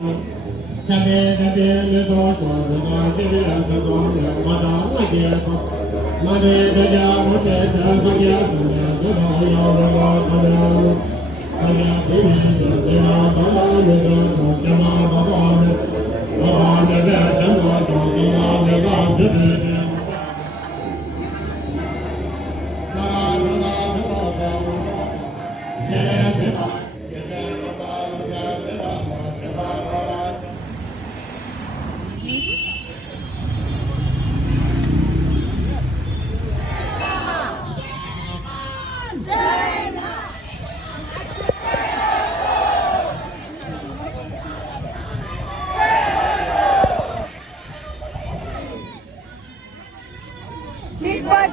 下面那边的多说的多，这边的多的我当我接过，那里的家伙这这上也是这都要的我他的，他家里面的这样他们的都这么多的，我把那个什么说是我那个自己的。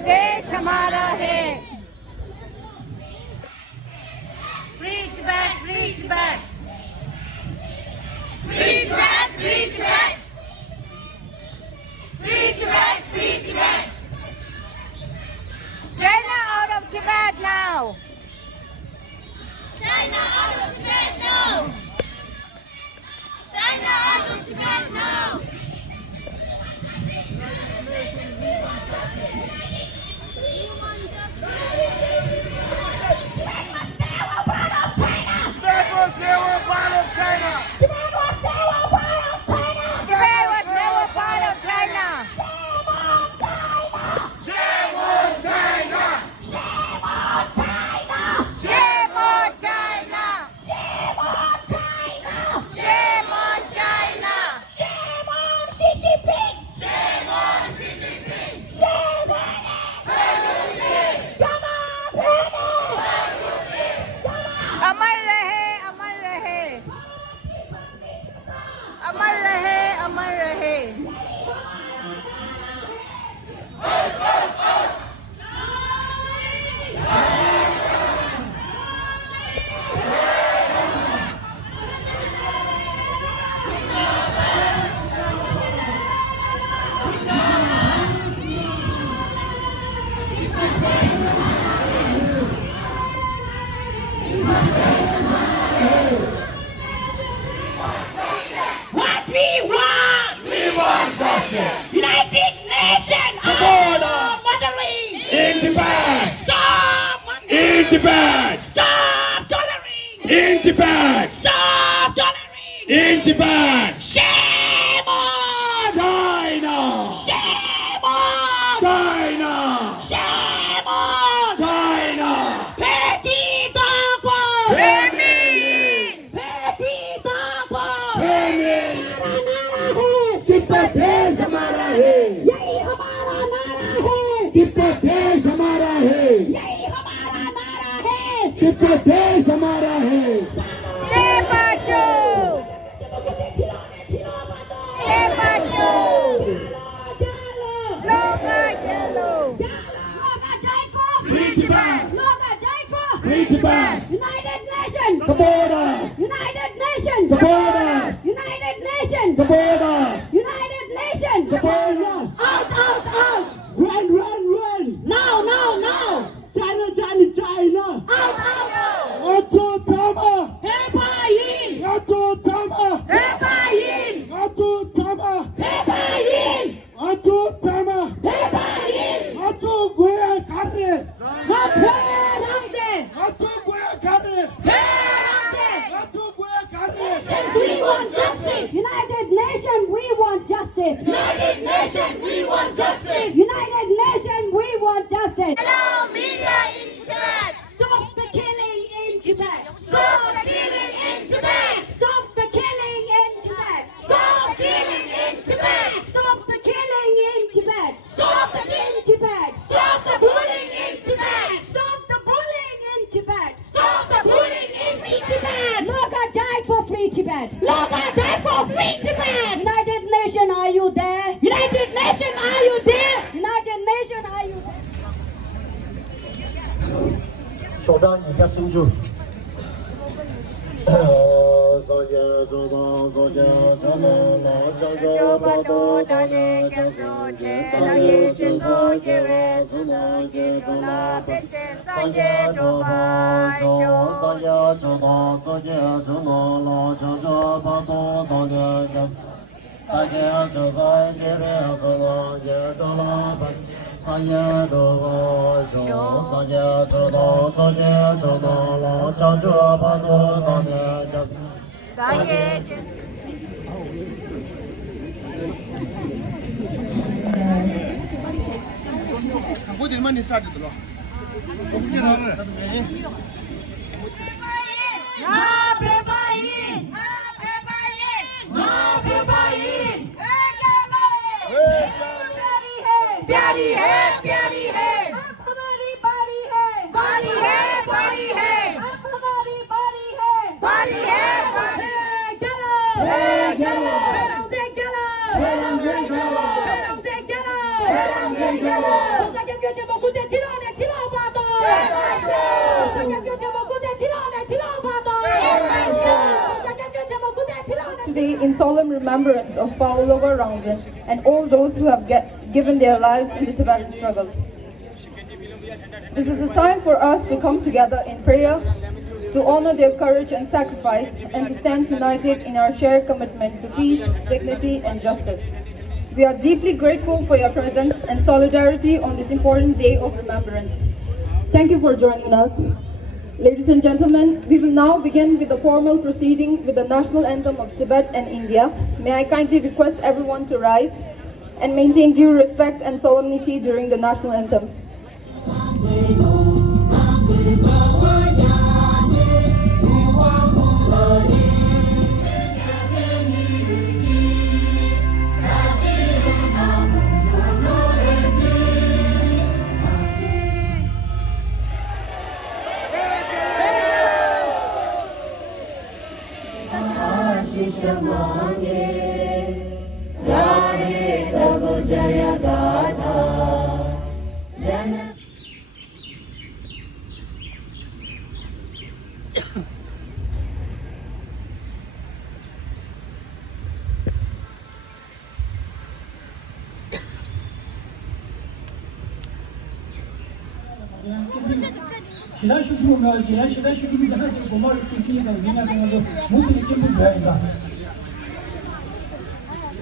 देश हमारा है free Tibet free Tibet free Tibet free Tibet free Tibet free Tibet China out of Tibet now China out of Tibet now China out of Tibet now अमर रहे United Nations In Tibet! Stop In Tibet! Stop tolerance In Tibet! Stop tolerance In Tibet! Shame on China! Shame on China! Shame on China! Petit Dogwa Famine! Petit Dogwa Famine! Tibet देश हमारा है यही हमारा नारा है तिब्बत देश हमारा है यही हमारा नारा है तिब्बत देश हमारा है Tebasho Tebasho Loga Yellow Loga Jaifo Free Tibet! Loga Jaifo Free Tibet! United Nations Support us! United Nations Support us! United Nations Support us! United Nations Support us! Out Run, run, run! No China, China, China! Out Atu Tama! Hepain Atu Tama! Hepain Atu Tama! Hepain Atu Tama! Hepain Atu Goya Kare! Atu Goya Kare! Atu Goya Kare! We want justice. United Nations, we want justice. United Nations, we want justice. United Nations, we want justice. Allow media in Tibet. Stop the killing in Tibet. Stop the killing in Tibet. Stop the killing in Tibet. Stop killing in Tibet. Stop the killing in Tibet. Stop the In Tibet. Stop the bullying in Tibet. Stop the bullying in Tibet. Stop the bullying in Tibet. Loga died for free Tibet. Loga died for free Tibet. United Nations, are you there? United Nations, are you there? United Nations, are you there? 首长以下孙主， प्यारी है प्यारी है हमारी बारी है बारी है बारी है हमारी बारी है बारी है बारी चलो Today, in solemn remembrance of Paulo Rangel and all those who have given their lives in the Tibetan struggle. This is a time for us to come together in prayer, to honor their courage and sacrifice, and to stand united in our shared commitment to peace, dignity, and justice. We are deeply grateful for your presence and solidarity on this important day of remembrance. Thank you for joining us. Ladies and gentlemen, we will now begin with the formal proceeding with the national anthem of Tibet and India. May I kindly request everyone to rise and maintain due respect and solemnity during the national anthems.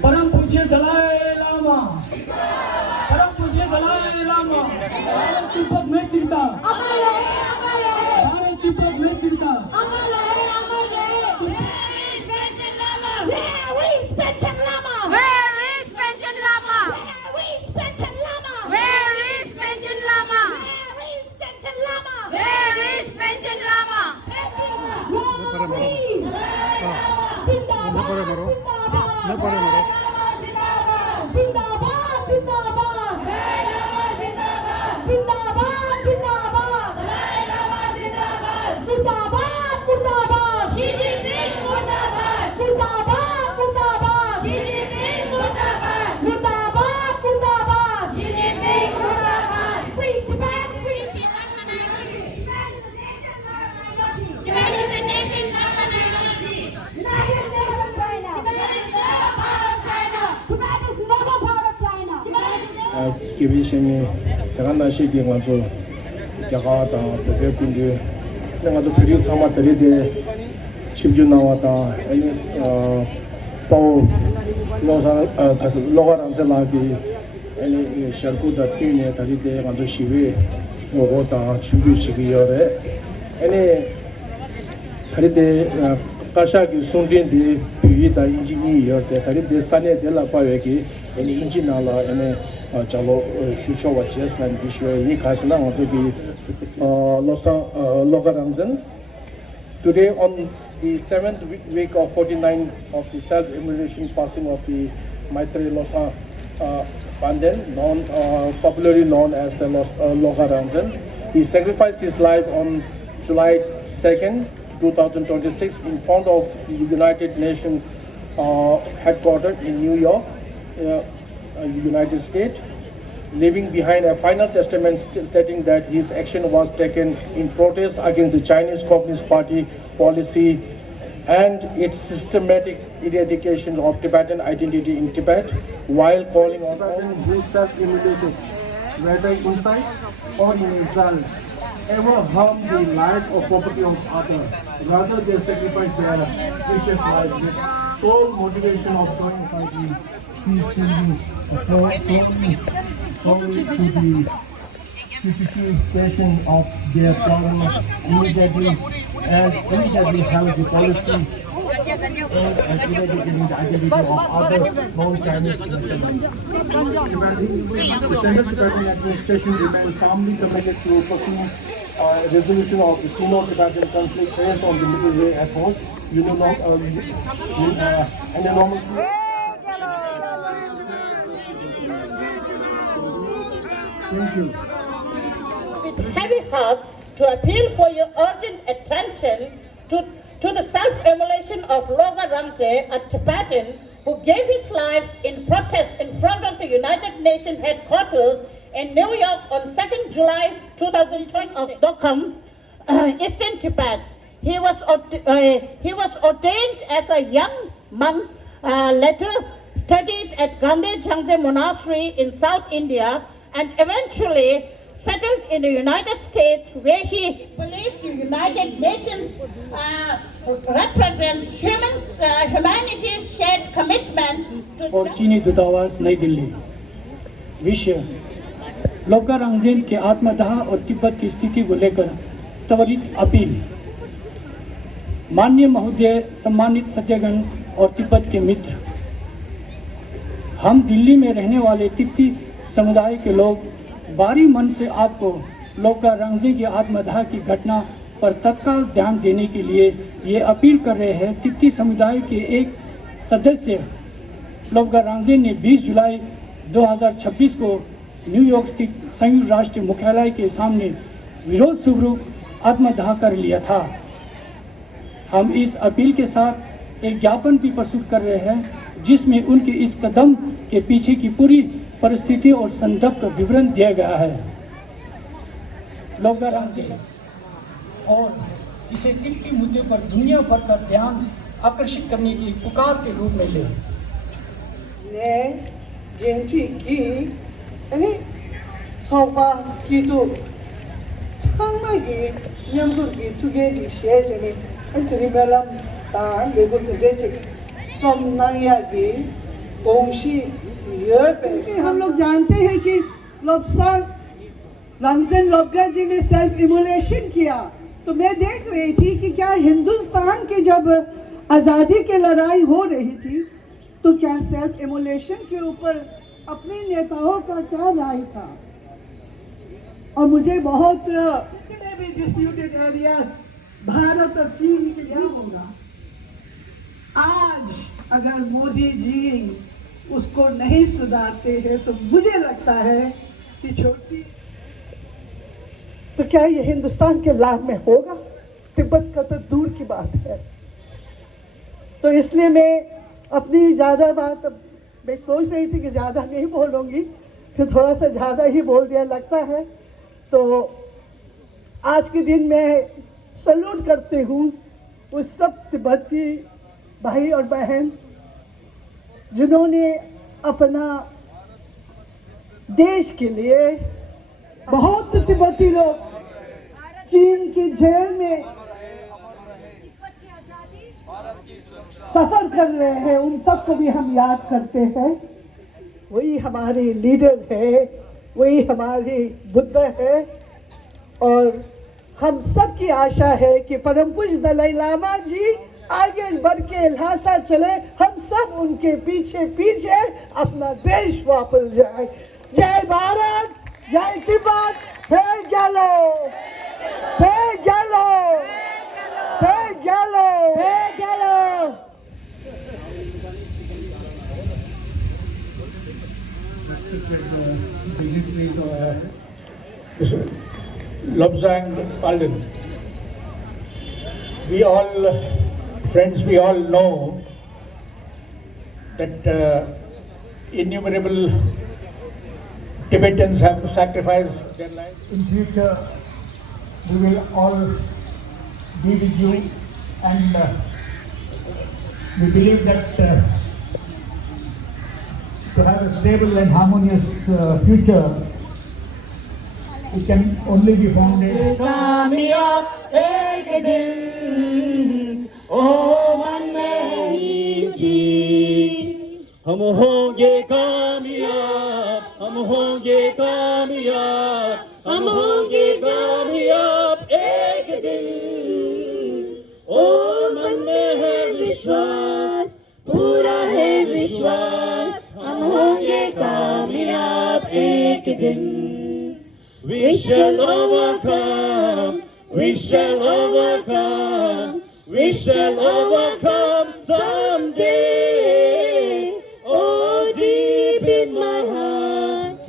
परम पूज्य दलाई लामा परम पूज्य दलाई लामा तिब्बत में चिंता हमारे तिब्बत में चिंता 기비신이 대간다 시기 가서 자가다 대표분들 내가 또 비료 상마들이 집주 나왔다 아니 또 로사 가서 로가람zel라기 아니 샤르쿠다 팀에 다리데 가서 시위 뭐다 준비시기요래 아니 다리데 가샤기 송진디 비위다 인지니어데 다리데 산에 될라 봐야기 아니 인지나라 아니 chalo future watches and issue ye khasna to be Logaramzan. Today on the 7th week of 49 of the self-immolation passing of the Maitri Losa Pandan, popularly known as the Logaramzan. He sacrificed his life on July 2nd, 2026 in front of the United Nations headquarters in New York, United States, leaving behind a final testament stating that his action was taken in protest against the Chinese Communist Party policy and its systematic eradication of Tibetan identity in Tibet, while calling on all who self-immolated, whether inside or in exile, ever harm the life or property of others. Rather, they sacrifice their precious lives with sole motivation of joining peacefully, to the justification of their problems immediately help the policy and eradicating the identity of other non-Chinese citizens. The Central Tibetan administration remains firmly committed to pursuing resolution of the Sino-Tibetan conflict based on the middle way approach, and enormous. Thank you. With heavy heart to appeal for your urgent attention to the self-immolation of Logha Ramse, a Tibetan who gave his life in protest in front of the United Nations headquarters in New York on 2nd July 2020 of Dokam, Eastern Tibet. He was ordained as a young monk, later studied at Gandhi Jangje Monastery in South India, and eventually settled in the United States, where he believes the United Nations represents humanity's shared commitment to और चीनी दूतावास नई दिल्ली। विषय लोगा रंगजेन के आत्मदाह और तिब्बत की स्थिति को लेकर त्वरित अपील। माननीय महोदय, सम्मानित सज्जनगण और तिब्बत के मित्र, हम दिल्ली में रहने वाले तिब्बती समुदाय के लोग बारी मन से आपको लोगा रंगजेन की आत्मदाह की घटना पर तत्काल ध्यान देने के लिए ये अपील कर रहे हैं। तिब्बती समुदाय के एक सदस्य लोगा रंगजेन ने 20 जुलाई 2026 को न्यूयॉर्क स्थित संयुक्त राष्ट्र मुख्यालय के सामने विरोध स्वरूप आत्मदाह कर लिया था। हम इस अपील के साथ एक ज्ञापन भी प्रस्तुत कर रहे हैं, जिसमें उनके इस कदम के पीछे की पूरी परिस्थिति और संदर्भ का विवरण दिया गया है। लोगा रंगजेन और इसे तिब्बती मुद्दे पर दुनिया भर का ध्यान आकर्षित करने की पुकार के रूप में ले। हम लोग जानते हैं कि रंगजेन लोगा जी ने सेल्फ इमोलेशन किया, तो मैं देख रही थी कि क्या हिंदुस्तान की जब आज़ादी की लड़ाई हो रही थी तो क्या सेल्फ इमोलेशन के ऊपर अपने नेताओं का क्या राय था। और मुझे बहुत जितने भी डिस्प्यूटेड एरियाज भारत और चीन के लिए होगा, आज अगर मोदी जी उसको नहीं सुधारते हैं तो मुझे लगता है कि छोटी तो क्या ये हिंदुस्तान के लाभ में होगा। तिब्बत का तो दूर की बात है। तो इसलिए मैं अपनी ज़्यादा बात मैं सोच रही थी कि ज़्यादा नहीं बोलूँगी, फिर थोड़ा सा ज़्यादा ही बोल दिया लगता है। तो आज के दिन मैं सैल्यूट करती हूँ उस सब तिब्बती भाई और बहन जिन्होंने अपना देश के लिए, बहुत तिब्बती लोग चीन की जेल में सफर कर रहे हैं, उन सबको भी हम याद करते हैं। वही हमारे लीडर है, वही हमारी बुद्ध है, और हम सब की आशा है कि परम पूज्य दलाई लामा जी आगे बढ़ के ल्हासा चले, हम सब उनके पीछे पीछे अपना देश वापस जाए। जय भारत, जय तिब्बत, जय गैलो, जय गैलो, जय गैलो, जय गैलो। Lobsang Alden. We all, friends, we all know that innumerable Tibetans have sacrificed their lives. In future, we will all be with you and We believe that to have a stable and harmonious future, it can only be founded. हम होंगे कामयाब, हम होंगे कामयाब, हम होंगे कामयाब एक दिन। ओ मन में है विश्वास, पूरा है विश्वास, हम होंगे कामयाब एक दिन। We shall overcome, we shall overcome, we shall overcome someday. Oh, deep in my heart.